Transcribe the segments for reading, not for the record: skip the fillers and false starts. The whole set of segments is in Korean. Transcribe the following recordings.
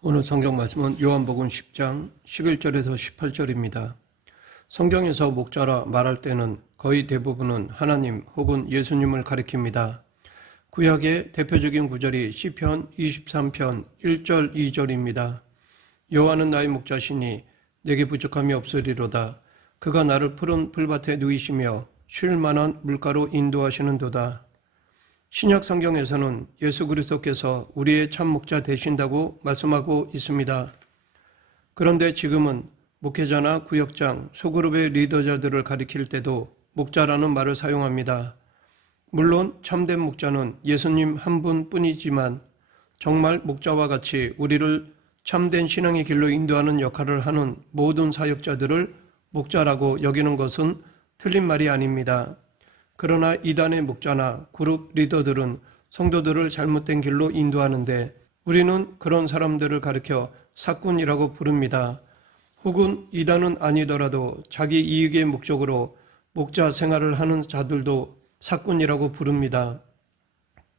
오늘 성경 말씀은 요한복음 10장 11절에서 18절입니다. 성경에서 목자라 말할 때는 거의 대부분은 하나님 혹은 예수님을 가리킵니다. 구약의 대표적인 구절이 시편 23편 1절 2절입니다. 여호와는 나의 목자시니 내게 부족함이 없으리로다. 그가 나를 푸른 풀밭에 누이시며 쉴 만한 물가로 인도하시는도다. 신약 성경에서는 예수 그리스도께서 우리의 참 목자 되신다고 말씀하고 있습니다. 그런데 지금은 목회자나 구역장, 소그룹의 리더자들을 가리킬 때도 목자라는 말을 사용합니다. 물론 참된 목자는 예수님 한 분뿐이지만 정말 목자와 같이 우리를 참된 신앙의 길로 인도하는 역할을 하는 모든 사역자들을 목자라고 여기는 것은 틀린 말이 아닙니다. 그러나 이단의 목자나 그룹 리더들은 성도들을 잘못된 길로 인도하는데 우리는 그런 사람들을 가리켜 사꾼이라고 부릅니다. 혹은 이단은 아니더라도 자기 이익의 목적으로 목자 생활을 하는 자들도 사꾼이라고 부릅니다.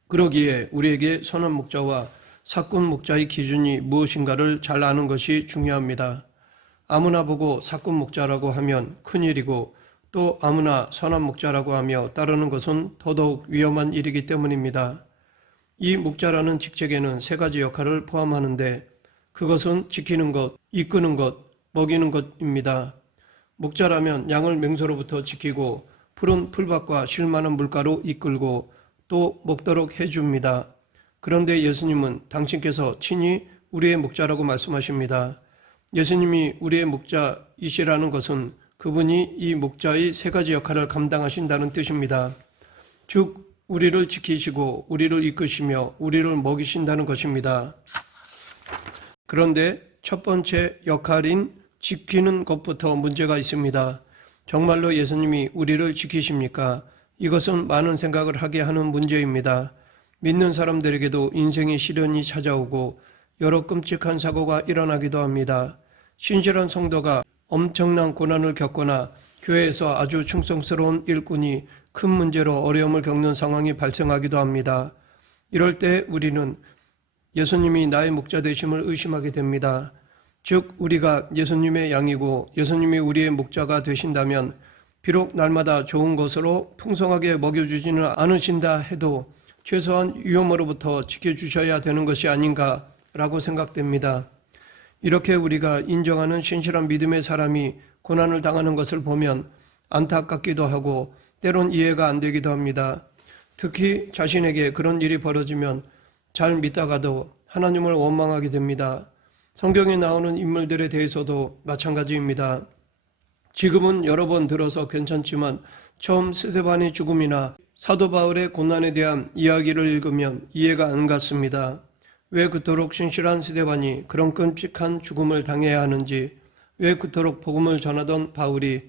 그러기에 우리에게 선한 목자와 사꾼 목자의 기준이 무엇인가를 잘 아는 것이 중요합니다. 아무나 보고 사꾼 목자라고 하면 큰일이고 또 아무나 선한 목자라고 하며 따르는 것은 더더욱 위험한 일이기 때문입니다. 이 목자라는 직책에는 세 가지 역할을 포함하는데 그것은 지키는 것, 이끄는 것, 먹이는 것입니다. 목자라면 양을 맹소로부터 지키고 푸른 풀밭과 쉴 만한 물가로 이끌고 또 먹도록 해줍니다. 그런데 예수님은 당신께서 친히 우리의 목자라고 말씀하십니다. 예수님이 우리의 목자이시라는 것은 그분이 이 목자의 세 가지 역할을 감당하신다는 뜻입니다. 즉 우리를 지키시고 우리를 이끄시며 우리를 먹이신다는 것입니다. 그런데 첫 번째 역할인 지키는 것부터 문제가 있습니다. 정말로 예수님이 우리를 지키십니까? 이것은 많은 생각을 하게 하는 문제입니다. 믿는 사람들에게도 인생의 시련이 찾아오고 여러 끔찍한 사고가 일어나기도 합니다. 신실한 성도가 엄청난 고난을 겪거나 교회에서 아주 충성스러운 일꾼이 큰 문제로 어려움을 겪는 상황이 발생하기도 합니다. 이럴 때 우리는 예수님이 나의 목자 되심을 의심하게 됩니다. 즉 우리가 예수님의 양이고 예수님이 우리의 목자가 되신다면 비록 날마다 좋은 것으로 풍성하게 먹여주지는 않으신다 해도 최소한 위험으로부터 지켜주셔야 되는 것이 아닌가라고 생각됩니다. 이렇게 우리가 인정하는 신실한 믿음의 사람이 고난을 당하는 것을 보면 안타깝기도 하고 때론 이해가 안 되기도 합니다. 특히 자신에게 그런 일이 벌어지면 잘 믿다가도 하나님을 원망하게 됩니다. 성경에 나오는 인물들에 대해서도 마찬가지입니다. 지금은 여러 번 들어서 괜찮지만 처음 스데반의 죽음이나 사도 바울의 고난에 대한 이야기를 읽으면 이해가 안 갔습니다. 왜 그토록 신실한 스데반이 그런 끔찍한 죽음을 당해야 하는지, 왜 그토록 복음을 전하던 바울이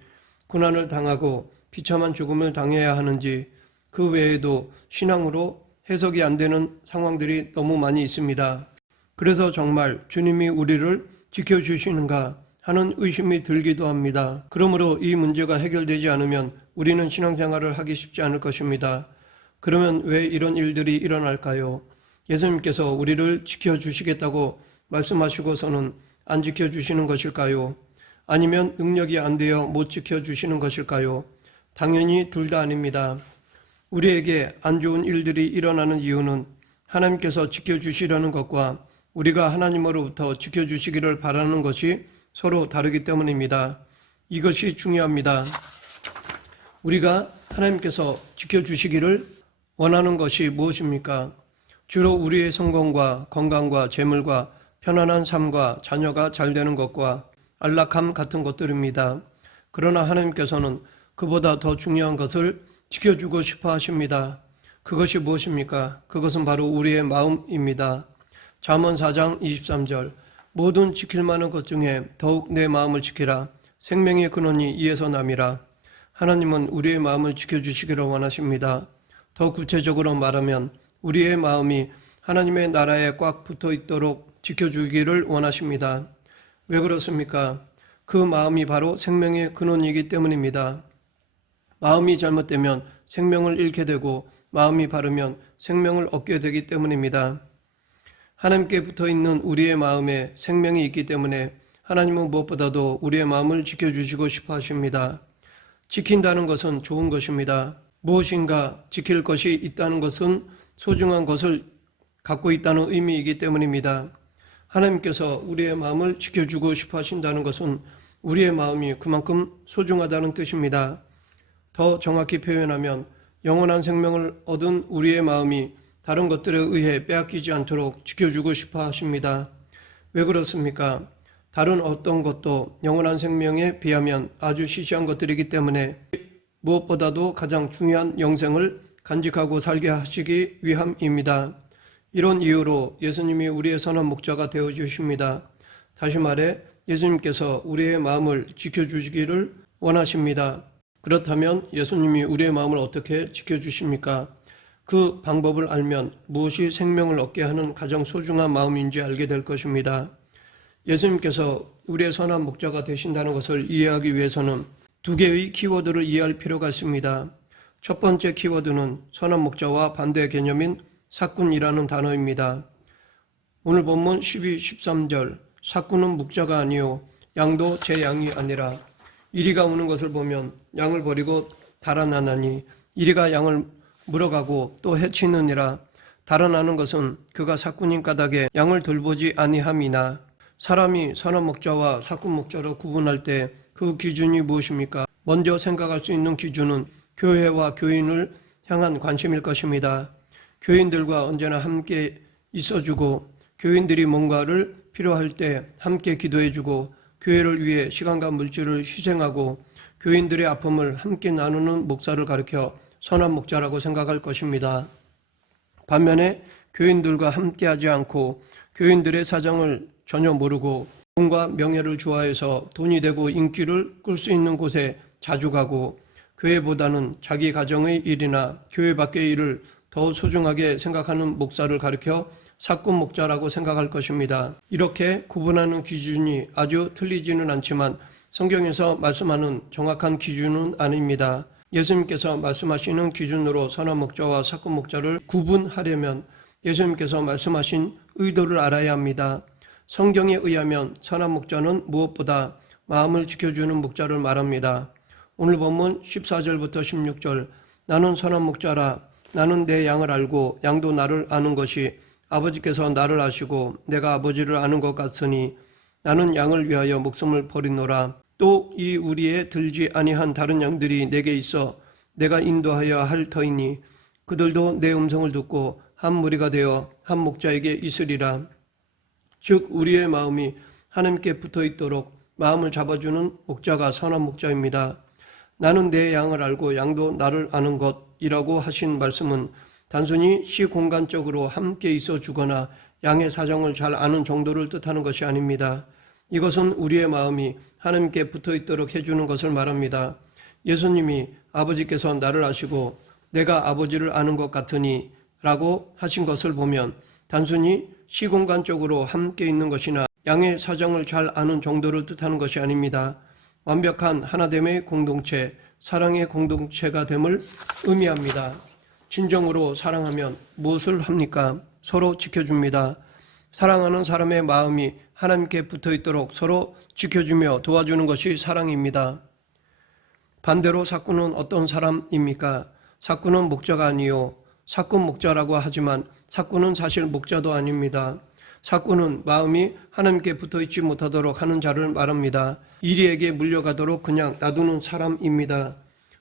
고난을 당하고 비참한 죽음을 당해야 하는지, 그 외에도 신앙으로 해석이 안 되는 상황들이 너무 많이 있습니다. 그래서 정말 주님이 우리를 지켜주시는가 하는 의심이 들기도 합니다. 그러므로 이 문제가 해결되지 않으면 우리는 신앙생활을 하기 쉽지 않을 것입니다. 그러면 왜 이런 일들이 일어날까요? 예수님께서 우리를 지켜주시겠다고 말씀하시고서는 안 지켜주시는 것일까요? 아니면 능력이 안 되어 못 지켜주시는 것일까요? 당연히 둘 다 아닙니다. 우리에게 안 좋은 일들이 일어나는 이유는 하나님께서 지켜주시려는 것과 우리가 하나님으로부터 지켜주시기를 바라는 것이 서로 다르기 때문입니다. 이것이 중요합니다. 우리가 하나님께서 지켜주시기를 원하는 것이 무엇입니까? 주로 우리의 성공과 건강과 재물과 편안한 삶과 자녀가 잘 되는 것과 안락함 같은 것들입니다. 그러나 하나님께서는 그보다 더 중요한 것을 지켜주고 싶어 하십니다. 그것이 무엇입니까? 그것은 바로 우리의 마음입니다. 잠언 4장 23절 모든 지킬 만한 것 중에 더욱 내 마음을 지키라. 생명의 근원이 이에서 남이라. 하나님은 우리의 마음을 지켜주시기를 원하십니다. 더 구체적으로 말하면 우리의 마음이 하나님의 나라에 꽉 붙어 있도록 지켜주기를 원하십니다. 왜 그렇습니까? 그 마음이 바로 생명의 근원이기 때문입니다. 마음이 잘못되면 생명을 잃게 되고 마음이 바르면 생명을 얻게 되기 때문입니다. 하나님께 붙어있는 우리의 마음에 생명이 있기 때문에 하나님은 무엇보다도 우리의 마음을 지켜주시고 싶어 하십니다. 지킨다는 것은 좋은 것입니다. 무엇인가 지킬 것이 있다는 것은 소중한 것을 갖고 있다는 의미이기 때문입니다. 하나님께서 우리의 마음을 지켜주고 싶어 하신다는 것은 우리의 마음이 그만큼 소중하다는 뜻입니다. 더 정확히 표현하면 영원한 생명을 얻은 우리의 마음이 다른 것들에 의해 빼앗기지 않도록 지켜주고 싶어 하십니다. 왜 그렇습니까? 다른 어떤 것도 영원한 생명에 비하면 아주 시시한 것들이기 때문에 무엇보다도 가장 중요한 영생을 간직하고 살게 하시기 위함입니다. 이런 이유로 예수님이 우리의 선한 목자가 되어주십니다. 다시 말해 예수님께서 우리의 마음을 지켜주시기를 원하십니다. 그렇다면 예수님이 우리의 마음을 어떻게 지켜주십니까? 그 방법을 알면 무엇이 생명을 얻게 하는 가장 소중한 마음인지 알게 될 것입니다. 예수님께서 우리의 선한 목자가 되신다는 것을 이해하기 위해서는 두 개의 키워드를 이해할 필요가 있습니다. 첫 번째 키워드는 선한 목자와 반대 개념인 삭군이라는 단어입니다. 오늘 본문 12, 13절 삭군은 목자가 아니요 양도 제 양이 아니라 이리가 오는 것을 보면 양을 버리고 달아나나니 이리가 양을 물어가고 또 해치느니라. 달아나는 것은 그가 삭군인 까닭에 양을 돌보지 아니함이나. 사람이 선한 목자와 삭군 목자로 구분할 때 그 기준이 무엇입니까? 먼저 생각할 수 있는 기준은 교회와 교인을 향한 관심일 것입니다. 교인들과 언제나 함께 있어주고 교인들이 뭔가를 필요할 때 함께 기도해주고 교회를 위해 시간과 물질을 희생하고 교인들의 아픔을 함께 나누는 목사를 가리켜 선한 목자라고 생각할 것입니다. 반면에 교인들과 함께하지 않고 교인들의 사정을 전혀 모르고 돈과 명예를 좋아해서 돈이 되고 인기를 끌 수 있는 곳에 자주 가고 교회보다는 자기 가정의 일이나 교회 밖의 일을 더 소중하게 생각하는 목사를 가리켜 삭군 목자라고 생각할 것입니다. 이렇게 구분하는 기준이 아주 틀리지는 않지만 성경에서 말씀하는 정확한 기준은 아닙니다. 예수님께서 말씀하시는 기준으로 선한 목자와 삭군 목자를 구분하려면 예수님께서 말씀하신 의도를 알아야 합니다. 성경에 의하면 선한 목자는 무엇보다 마음을 지켜주는 목자를 말합니다. 오늘 본문 14절부터 16절 나는 선한 목자라 나는 내 양을 알고 양도 나를 아는 것이 아버지께서 나를 아시고 내가 아버지를 아는 것 같으니 나는 양을 위하여 목숨을 버리노라. 또 이 우리에 들지 아니한 다른 양들이 내게 있어 내가 인도하여 할 터이니 그들도 내 음성을 듣고 한 무리가 되어 한 목자에게 있으리라. 즉 우리의 마음이 하나님께 붙어 있도록 마음을 잡아주는 목자가 선한 목자입니다. 나는 내 양을 알고 양도 나를 아는 것이라고 하신 말씀은 단순히 시공간적으로 함께 있어 주거나 양의 사정을 잘 아는 정도를 뜻하는 것이 아닙니다. 이것은 우리의 마음이 하나님께 붙어 있도록 해주는 것을 말합니다. 예수님이 아버지께서 나를 아시고 내가 아버지를 아는 것 같으니 라고 하신 것을 보면 단순히 시공간적으로 함께 있는 것이나 양의 사정을 잘 아는 정도를 뜻하는 것이 아닙니다. 완벽한 하나됨의 공동체, 사랑의 공동체가 됨을 의미합니다. 진정으로 사랑하면 무엇을 합니까? 서로 지켜줍니다. 사랑하는 사람의 마음이 하나님께 붙어 있도록 서로 지켜주며 도와주는 것이 사랑입니다. 반대로 삭군은 어떤 사람입니까? 삭군은 목자가 아니요 삭군 목자라고 하지만 삭군은 사실 목자도 아닙니다. 삭군은 마음이 하나님께 붙어 있지 못하도록 하는 자를 말합니다. 이리에게 물려가도록 그냥 놔두는 사람입니다.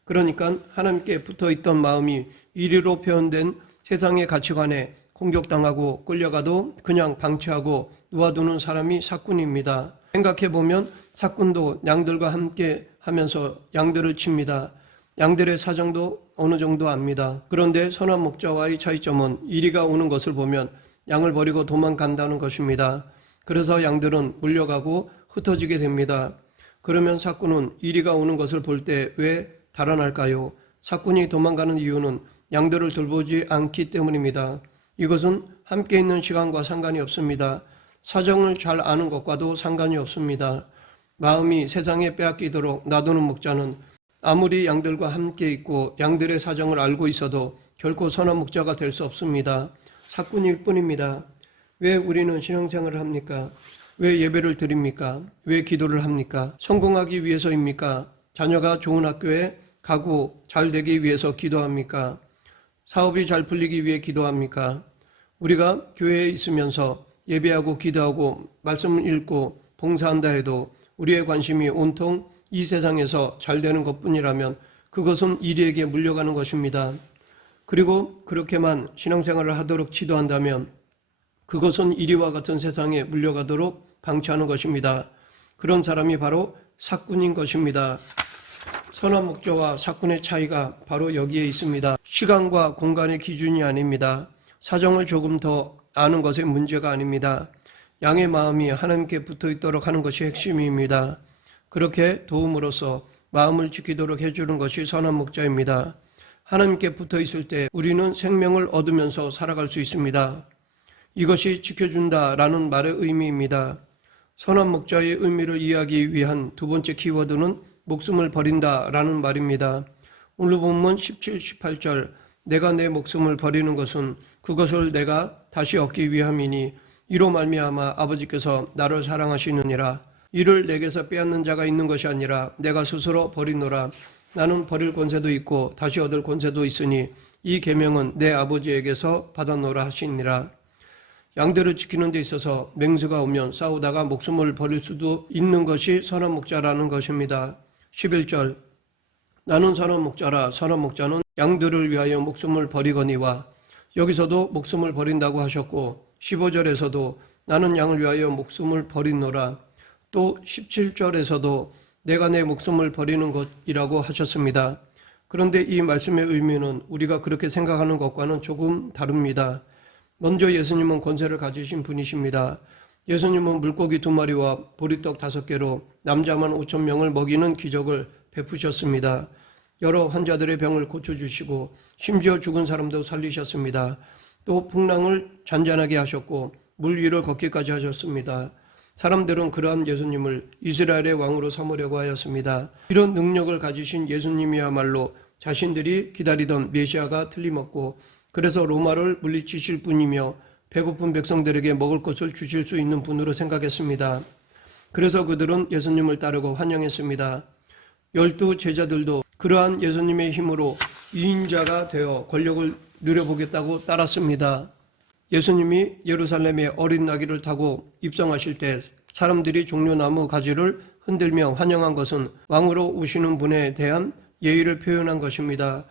그러니까 하나님께 붙어 있던 마음이 이리로 표현된 세상의 가치관에 공격당하고 끌려가도 그냥 방치하고 놓아두는 사람이 삭군입니다. 생각해보면 삭군도 양들과 함께 하면서 양들을 칩니다. 양들의 사정도 어느 정도 압니다. 그런데 선한 목자와의 차이점은 이리가 오는 것을 보면 양을 버리고 도망간다는 것입니다. 그래서 양들은 물려가고 흩어지게 됩니다. 그러면 삭군은 이리가 오는 것을 볼 때 왜 달아날까요? 삭군이 도망가는 이유는 양들을 돌보지 않기 때문입니다. 이것은 함께 있는 시간과 상관이 없습니다. 사정을 잘 아는 것과도 상관이 없습니다. 마음이 세상에 빼앗기도록 놔두는 목자는 아무리 양들과 함께 있고 양들의 사정을 알고 있어도 결코 선한 목자가 될 수 없습니다. 삭군일 뿐입니다. 왜 우리는 신앙생활을 합니까? 왜 예배를 드립니까? 왜 기도를 합니까? 성공하기 위해서입니까? 자녀가 좋은 학교에 가고 잘 되기 위해서 기도합니까? 사업이 잘 풀리기 위해 기도합니까? 우리가 교회에 있으면서 예배하고 기도하고 말씀을 읽고 봉사한다 해도 우리의 관심이 온통 이 세상에서 잘 되는 것뿐이라면 그것은 이리에게 물려가는 것입니다. 그리고 그렇게만 신앙생활을 하도록 지도한다면 그것은 이리와 같은 세상에 물려가도록 방치하는 것입니다. 그런 사람이 바로 사꾼인 것입니다. 선한 목자와 사꾼의 차이가 바로 여기에 있습니다. 시간과 공간의 기준이 아닙니다. 사정을 조금 더 아는 것의 문제가 아닙니다. 양의 마음이 하나님께 붙어 있도록 하는 것이 핵심입니다. 그렇게 도움으로써 마음을 지키도록 해주는 것이 선한 목자입니다. 하나님께 붙어 있을 때 우리는 생명을 얻으면서 살아갈 수 있습니다. 이것이 지켜준다라는 말의 의미입니다. 선한 목자의 의미를 이해하기 위한 두 번째 키워드는 목숨을 버린다라는 말입니다. 오늘 본문 17, 18절 내가 내 목숨을 버리는 것은 그것을 내가 다시 얻기 위함이니 이로 말미암아 아버지께서 나를 사랑하시느니라. 이를 내게서 빼앗는 자가 있는 것이 아니라 내가 스스로 버리노라. 나는 버릴 권세도 있고 다시 얻을 권세도 있으니 이 계명은 내 아버지에게서 받아노라 하시니라. 양들을 지키는 데 있어서 맹수가 오면 싸우다가 목숨을 버릴 수도 있는 것이 선한 목자라는 것입니다. 11절 나는 선한 목자라. 선한 목자는 양들을 위하여 목숨을 버리거니와. 여기서도 목숨을 버린다고 하셨고 15절에서도 나는 양을 위하여 목숨을 버리노라. 또 17절에서도 내가 내 목숨을 버리는 것이라고 하셨습니다. 그런데 이 말씀의 의미는 우리가 그렇게 생각하는 것과는 조금 다릅니다. 먼저 예수님은 권세를 가지신 분이십니다. 예수님은 물고기 2마리와 보리떡 5개로 남자만 5,000명을 먹이는 기적을 베푸셨습니다. 여러 환자들의 병을 고쳐주시고 심지어 죽은 사람도 살리셨습니다. 또 풍랑을 잔잔하게 하셨고 물 위를 걷기까지 하셨습니다. 사람들은 그러한 예수님을 이스라엘의 왕으로 삼으려고 하였습니다. 이런 능력을 가지신 예수님이야말로 자신들이 기다리던 메시아가 틀림없고 그래서 로마를 물리치실 분이며 배고픈 백성들에게 먹을 것을 주실 수 있는 분으로 생각했습니다. 그래서 그들은 예수님을 따르고 환영했습니다. 12 제자들도 그러한 예수님의 힘으로 위인자가 되어 권력을 누려보겠다고 따랐습니다. 예수님이 예루살렘에 어린 나귀를 타고 입성하실 때 사람들이 종려나무 가지를 흔들며 환영한 것은 왕으로 오시는 분에 대한 예의를 표현한 것입니다.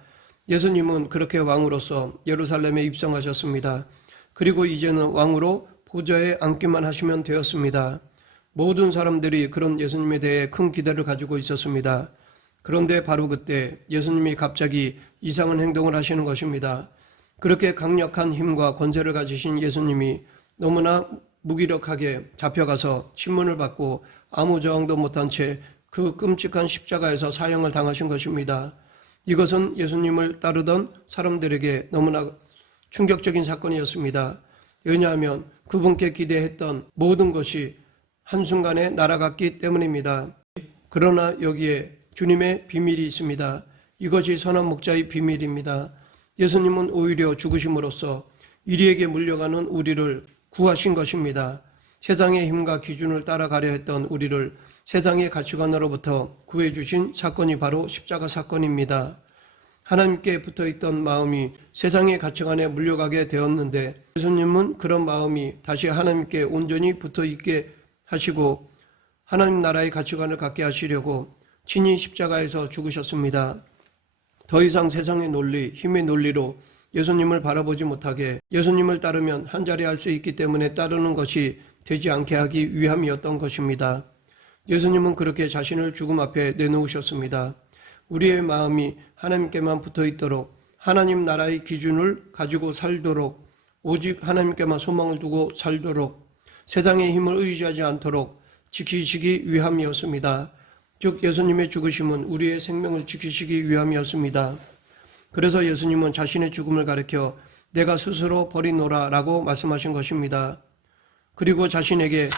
예수님은 그렇게 왕으로서 예루살렘에 입성하셨습니다. 그리고 이제는 왕으로 보좌에 앉기만 하시면 되었습니다. 모든 사람들이 그런 예수님에 대해 큰 기대를 가지고 있었습니다. 그런데 바로 그때 예수님이 갑자기 이상한 행동을 하시는 것입니다. 그렇게 강력한 힘과 권세를 가지신 예수님이 너무나 무기력하게 잡혀가서 신문을 받고 아무 저항도 못한 채 그 끔찍한 십자가에서 사형을 당하신 것입니다. 이것은 예수님을 따르던 사람들에게 너무나 충격적인 사건이었습니다. 왜냐하면 그분께 기대했던 모든 것이 한순간에 날아갔기 때문입니다. 그러나 여기에 주님의 비밀이 있습니다. 이것이 선한 목자의 비밀입니다. 예수님은 오히려 죽으심으로써 이리에게 물려가는 우리를 구하신 것입니다. 세상의 힘과 기준을 따라가려 했던 우리를 세상의 가치관으로부터 구해주신 사건이 바로 십자가 사건입니다. 하나님께 붙어있던 마음이 세상의 가치관에 물려가게 되었는데 예수님은 그런 마음이 다시 하나님께 온전히 붙어있게 하시고 하나님 나라의 가치관을 갖게 하시려고 친히 십자가에서 죽으셨습니다. 더 이상 세상의 논리, 힘의 논리로 예수님을 바라보지 못하게 예수님을 따르면 한 자리 할 수 있기 때문에 따르는 것이 되지 않게 하기 위함이었던 것입니다. 예수님은 그렇게 자신을 죽음 앞에 내놓으셨습니다. 우리의 마음이 하나님께만 붙어 있도록 하나님 나라의 기준을 가지고 살도록 오직 하나님께만 소망을 두고 살도록 세상의 힘을 의지하지 않도록 지키시기 위함이었습니다. 즉 예수님의 죽으심은 우리의 생명을 지키시기 위함이었습니다. 그래서 예수님은 자신의 죽음을 가리켜 내가 스스로 버리노라 라고 말씀하신 것입니다. 그리고 자신에게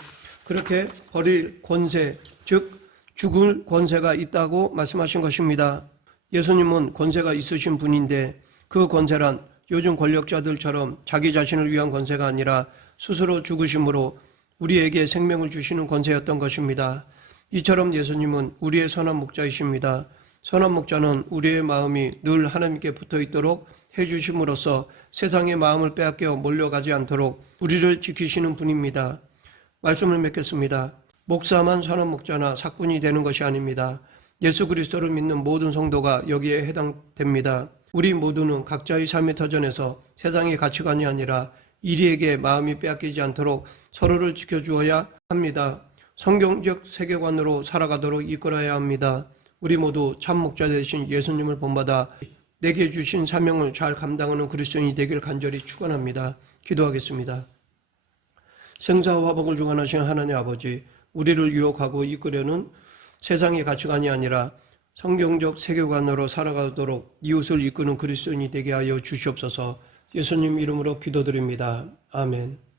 그렇게 버릴 권세, 즉 죽을 권세가 있다고 말씀하신 것입니다. 예수님은 권세가 있으신 분인데 그 권세란 요즘 권력자들처럼 자기 자신을 위한 권세가 아니라 스스로 죽으심으로 우리에게 생명을 주시는 권세였던 것입니다. 이처럼 예수님은 우리의 선한 목자이십니다. 선한 목자는 우리의 마음이 늘 하나님께 붙어 있도록 해주심으로써 세상의 마음을 빼앗겨 몰려가지 않도록 우리를 지키시는 분입니다. 말씀을 맺겠습니다. 목사만 선한 목자나 사꾼이 되는 것이 아닙니다. 예수 그리스도를 믿는 모든 성도가 여기에 해당됩니다. 우리 모두는 각자의 삶의 터전에서 세상의 가치관이 아니라 이리에게 마음이 빼앗기지 않도록 서로를 지켜주어야 합니다. 성경적 세계관으로 살아가도록 이끌어야 합니다. 우리 모두 참 목자 되신 예수님을 본받아 내게 주신 사명을 잘 감당하는 그리스도인이 되길 간절히 축원합니다. 기도하겠습니다. 생사와 화복을 주관하신 하나님 아버지, 우리를 유혹하고 이끌려는 세상의 가치관이 아니라 성경적 세계관으로 살아가도록 이웃을 이끄는 그리스도인이 되게 하여 주시옵소서. 예수님 이름으로 기도드립니다. 아멘.